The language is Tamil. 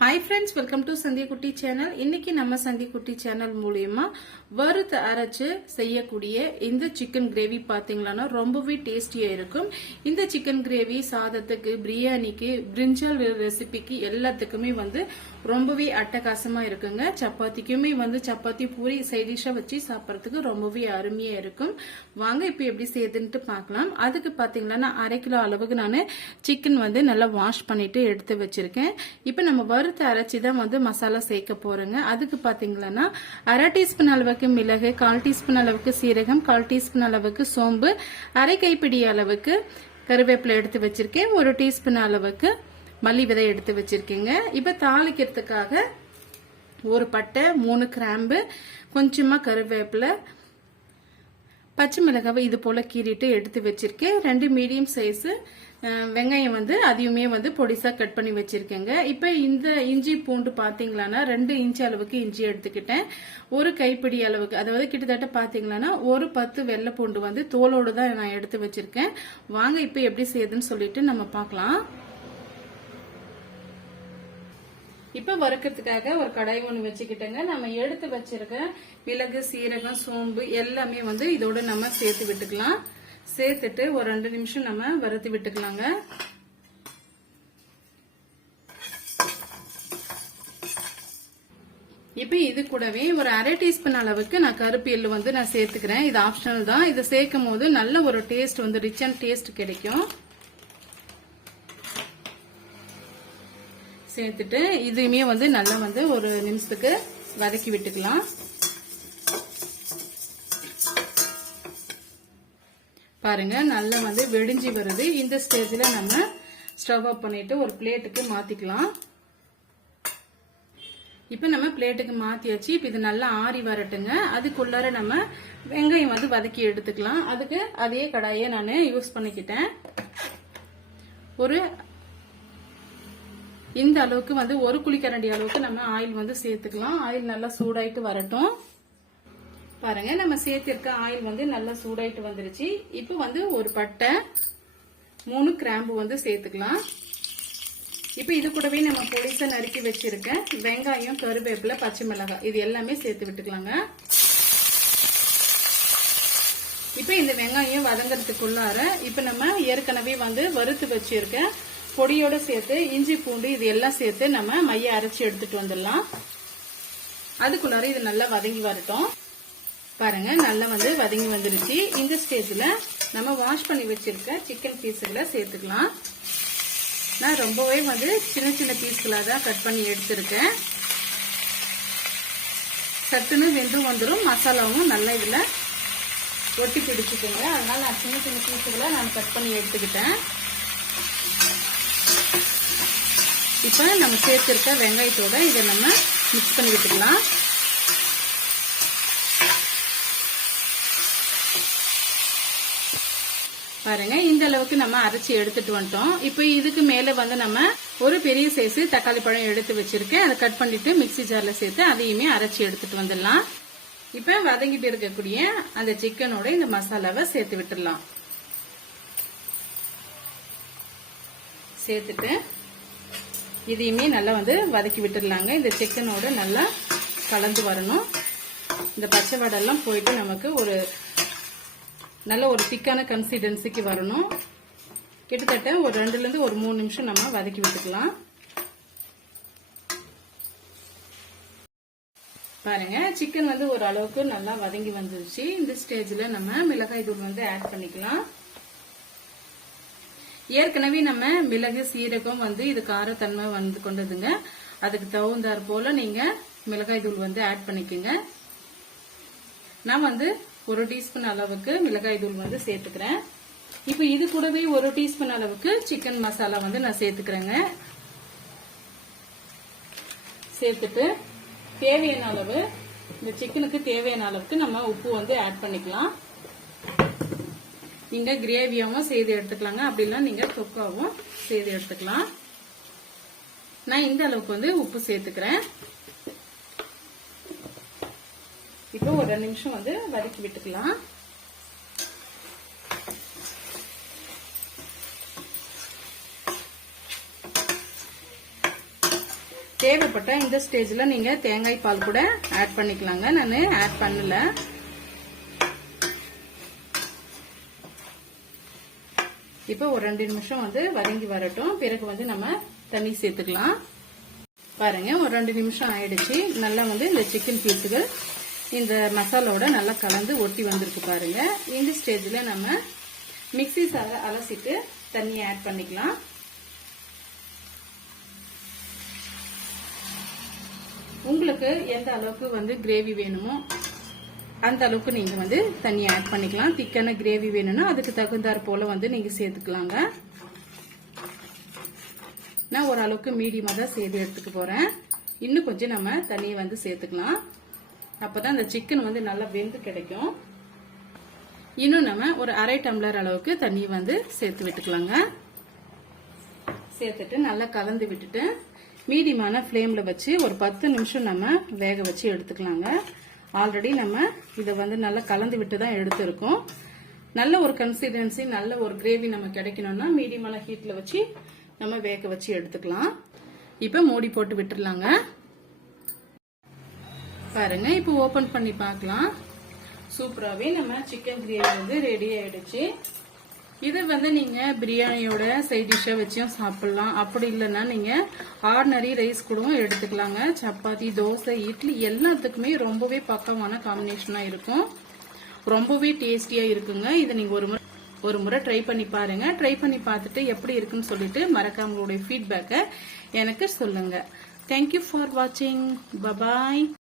Hi friends welcome to Sandhiyakutty channel இன்னைக்கு நம்ம சந்தியக்குட்டி சேனல் மூலியமா வறுத்து அரைச்சு செய்யக்கூடிய இந்த சிக்கன் கிரேவி பாத்தீங்களான்னா ரொம்பவே டேஸ்டியா இருக்கும். இந்த சிக்கன் கிரேவி சாதத்துக்கு பிரியாணிக்கு பிரிஞ்சால் ரெசிபிக்கு எல்லாத்துக்குமே வந்து ரொம்பவே அட்டகாசமா இருக்குங்க. சப்பாத்திக்குமே வந்து சப்பாத்தி பூரி சைடிஷா வச்சு சாப்பிட்றதுக்கு ரொம்பவே அருமையா இருக்கும். வாங்க இப்போ எப்படி செய்யுதுன்ட்டு பார்க்கலாம். அதுக்கு பார்த்தீங்கன்னா அரை கிலோ அளவுக்கு நான் சிக்கன் வந்து நல்லா வாஷ் பண்ணிட்டு எடுத்து வச்சிருக்கேன். இப்போ நம்ம வறுத்து அரைச்சி தான் வந்து மசாலா சேர்க்க போகிறேங்க அதுக்கு பாத்தீங்கன்னா அரை டீஸ்பூன் அளவுக்கு மிளகு கால் டீஸ்பூன் அளவுக்கு சீரகம் கால் டீஸ்பூன் அளவுக்கு சோம்பு அரை கைப்பிடி அளவுக்கு கருவேப்பிலை எடுத்து வச்சிருக்கேன். ஒரு டீஸ்பூன் அளவுக்கு மல்லி விதை எடுத்து வச்சிருக்கேங்க. இப்போ தாளிக்கிறதுக்காக ஒரு பட்டை மூணு கிராம்பு கொஞ்சமா கருவேப்பிலை பச்சை மிளகாவை இது போல கீறிட்டு எடுத்து வச்சிருக்கேன். ரெண்டு மீடியம் சைஸ் வெங்காயம் வந்து அதையுமே வந்து பொடிசா கட் பண்ணி வச்சிருக்கேங்க. இப்போ இந்த இஞ்சி பூண்டு பாத்தீங்களான்னா ரெண்டு இன்ச்சு அளவுக்கு இஞ்சி எடுத்துக்கிட்டேன். ஒரு கைப்பிடி அளவுக்கு அதாவது கிட்டத்தட்ட பாத்தீங்களான்னா ஒரு பத்து வெள்ளை பூண்டு வந்து தோலோடு தான் நான் எடுத்து வச்சிருக்கேன். வாங்க இப்போ எப்படி செய்யுதுன்னு சொல்லிட்டு நம்ம பார்க்கலாம். இப்ப வறுக்கிறதுக்காக ஒரு கடாய் ஒன்று வச்சுக்கிட்டேங்க. நம்ம எடுத்து வச்சிருக்க மிளகு சீரகம் சோம்பு எல்லாமே வந்து இதோட நம்ம சேர்த்து விட்டுக்கலாம். சேர்த்துட்டு ஒரு ரெண்டு நிமிஷம் நம்ம வறுத்து விட்டுக்கலாங்க. இப்போ இது கூடவே ஒரு அரை டீஸ்பூன் அளவுக்கு நான் கருப்பு எள்ளு வந்து நான் சேர்த்துக்கிறேன். இது ஆப்ஷனல் தான். இதை சேர்க்கும் போது நல்ல ஒரு டேஸ்ட் வந்து ரிச் அண்ட் டேஸ்ட் கிடைக்கும். சேர்த்துட்டு இதையுமே வந்து நல்லா வந்து ஒரு நிமிஷத்துக்கு வதக்கி விட்டுக்கலாம். பாருங்க நல்லா வந்து வெடிஞ்சி வருது. இந்த ஸ்டேஜில் நம்ம ஸ்டவ் ஆஃப் பண்ணிட்டு ஒரு பிளேட்டுக்கு மாற்றிக்கலாம் இப்போ நம்ம பிளேட்டுக்கு வச்சு இப்போ இது நல்லா ஆறி வரட்டுங்க. அதுக்குள்ளார நம்ம வெங்காயம் வந்து வதக்கி எடுத்துக்கலாம். அதுக்கு அதே கடாயை நான் யூஸ் பண்ணிக்கிட்டேன். ஒரு இந்த அளவுக்கு வந்து ஒரு குழிக்கரண்டி அளவுக்கு நம்ம ஆயில் வந்து சேர்த்துக்கலாம். ஆயில் நல்லா சூடாயிட்டு வரட்டும். பாருங்க நம்ம சேர்த்திருக்க ஆயில் வந்து நல்லா சூடாயிட்டு வந்துருச்சு. இப்போ வந்து ஒரு பட்டை மூணு கிராம்பு வந்து சேர்த்துக்கலாம். இப்போ இது கூடவே நம்ம பொடிசை நறுக்கி வச்சிருக்கேன் வெங்காயம் கருவேப்பிலை பச்சை மிளகாய் இது எல்லாமே சேர்த்து விட்டுக்கலாங்க. இப்போ இந்த வெங்காயம் வதங்கிறதுக்குள்ளார இப்போ நம்ம ஏற்கனவே வந்து வறுத்து வச்சிருக்கேன் பொடியோட சேர்த்து இஞ்சி பூண்டு இது எல்லாம் சேர்த்து நம்ம மைய அரைச்சி எடுத்துட்டு வந்துடலாம். அதுக்குள்ளார இது நல்லா வதங்கி வரட்டும். பாருங்க நல்லா வந்து வதங்கி வந்துருச்சு. இந்த ஸ்டேஜில் நம்ம வாஷ் பண்ணி வச்சிருக்க சிக்கன் பீஸுகளை சேர்த்துக்கலாம். நான் ரொம்பவே வந்து சின்ன சின்ன பீஸ்களாக தான் கட் பண்ணி எடுத்திருக்கேன். சட்டுன்னு வெந்தும் வந்துடும் மசாலாவும் நல்லா இதில் ஒட்டி பிடிச்சிக்கோங்க. அதனால் நான் சின்ன சின்ன பீஸுகளை நான் கட் பண்ணி எடுத்துக்கிட்டேன். இப்போ நம்ம சேர்த்துருக்க வெங்காயத்தோட இதை நம்ம மிக்ஸ் பண்ணி விட்டுக்கலாம். பாருங்க இந்த அளவுக்கு நம்ம அரைச்சி எடுத்துட்டு வந்துட்டோம். இப்போ இதுக்கு மேல வந்து நம்ம ஒரு பெரிய சைஸ் தக்காளி பழம் எடுத்து வச்சிருக்கேன். அதை கட் பண்ணிட்டு மிக்சி ஜார்ல சேர்த்து அதையுமே அரைச்சி எடுத்துட்டு வந்துடலாம். இப்ப வதங்கிட்டு இருக்கக்கூடிய அந்த சிக்கனோட இந்த மசாலாவை சேர்த்து விட்டுடலாம். சேர்த்துட்டு இதையுமே நல்லா வந்து வதக்கி விட்டுடலாங்க. இந்த சிக்கனோட நல்லா கலந்து வரணும். இந்த பச்சை வடெல்லாம் போயிட்டு நமக்கு ஒரு நல்ல ஒரு திக்கான கன்சிஸ்டன்சிக்கு வரணும். கிட்டத்தட்ட ஒரு ரெண்டுலேருந்து ஒரு மூணு நிமிஷம் நம்ம வதக்கி விட்டுக்கலாம். பாருங்க சிக்கன் வந்து ஒரு அளவுக்கு நல்லா வதங்கி வந்துருச்சு. இந்த ஸ்டேஜில் நம்ம மிளகாய் தூள் வந்து ஆட் பண்ணிக்கலாம். ஏற்கனவே நம்ம மிளகு சீரகம் வந்து இது காரத்தன்மை வந்து கொண்டதுங்க. அதுக்கு தகுந்தாற் போல நீங்க மிளகாய் தூள் வந்து ஆட் பண்ணிக்கோங்க. நான் வந்து ஒரு டீஸ்பூன் அளவுக்கு மிளகாய் தூள் வந்து சேர்த்துக்கிறேன். இப்போ இது கூடவே ஒரு டீஸ்பூன் அளவுக்கு சிக்கன் மசாலா வந்து நான் சேர்த்துக்கிறேங்க. சேர்த்துட்டு தேவையான அளவு இந்த சிக்கனுக்கு தேவையான அளவுக்கு நம்ம உப்பு வந்து ஆட் பண்ணிக்கலாம். நீங்க கிரேவியாவும் செய்து எடுத்துக்கலாங்க. அப்படிலாம் நீங்க தொக்காவும் செய்து எடுத்துக்கலாம். நான் இந்த அளவுக்கு வந்து உப்பு சேர்த்துக்கிறேன். இப்போ ஒரு ரெண்டு நிமிஷம் வந்து வதக்கி விட்டுக்கலாம். தேவைப்பட்ட இந்த ஸ்டேஜ்ல நீங்க தேங்காய் பால் கூட ஆட் பண்ணிக்கலாங்க. நான் ஆட் பண்ணல. இப்போ ஒரு ரெண்டு நிமிஷம் வந்து வதங்கி வரட்டும். பிறகு வந்து நம்ம தண்ணி சேர்த்துக்கலாம். பாருங்க ஒரு ரெண்டு நிமிஷம் ஆயிடுச்சு. நல்லா வந்து இந்த சிக்கன் பீஸுகள் இந்த மசாலோட நல்லா கலந்து ஒட்டி வந்திருக்கு பாருங்க. இந்த ஸ்டேஜில் நம்ம மிக்சி அலசிட்டு தண்ணி ஆட் பண்ணிக்கலாம். உங்களுக்கு எந்த அளவுக்கு வந்து கிரேவி வேணுமோ அந்த அளவுக்கு நீங்க வந்து தண்ணி ஆட் பண்ணிக்கலாம். திக்கான கிரேவி வேணும்னா அதுக்கு தகுந்தாற் போல வந்து நீங்க சேர்த்துக்கலாங்க. நான் ஓரளவுக்கு மீடியமா தான் சேர்த்து எடுத்துக்க போறேன். இன்னும் கொஞ்சம் நம்ம தண்ணியை வந்து சேர்த்துக்கலாம். அப்பதான் அந்த சிக்கன் வந்து நல்லா வெந்து கிடைக்கும். இன்னும் நம்ம ஒரு அரை டம்ளர் அளவுக்கு தண்ணி வந்து சேர்த்து விட்டுக்கலாங்க. சேர்த்துட்டு நல்லா கலந்து விட்டுட்டு மீடியமான ஃப்ளேம்ல வச்சு ஒரு பத்து நிமிஷம் நம்ம வேக வச்சு எடுத்துக்கலாங்க. ஆல்ரெடி நம்ம இதை வந்து நல்லா கலந்து விட்டு தான் எடுத்திருக்கோம். நல்ல ஒரு கன்சிஸ்டன்சி நல்ல ஒரு கிரேவி நம்ம கிடைக்கணும்னா மீடியமான ஹீட்ல வச்சு நம்ம வேக வச்சு எடுத்துக்கலாம். இப்போ மூடி போட்டு விட்டுறலாங்க. பாருங்க இப்போ ஓபன் பண்ணி பார்க்கலாம். சூப்பராகவே நம்ம சிக்கன் கிரேவி வந்து ரெடி ஆயிடுச்சு. இது வந்து நீங்க பிரியாணியோட சைட் டிஷ்ஷா வச்சும் சாப்பிடலாம். அப்படி இல்லைன்னா நீங்க ஆர்டினரி ரைஸ் கூடவும் எடுத்துக்கலாங்க. சப்பாத்தி தோசை இட்லி எல்லாத்துக்குமே ரொம்பவே பக்கமான காம்பினேஷனா இருக்கும். ரொம்பவே டேஸ்டியா இருக்குங்க. இதை நீங்க ஒரு முறை ஒரு முறை ட்ரை பண்ணி பாருங்க. ட்ரை பண்ணி பார்த்துட்டு எப்படி இருக்குன்னு சொல்லிட்டு மறக்காம ஃபீட்பேக்கை எனக்கு சொல்லுங்க. தேங்க்யூ ஃபார் வாட்சிங் பபாய்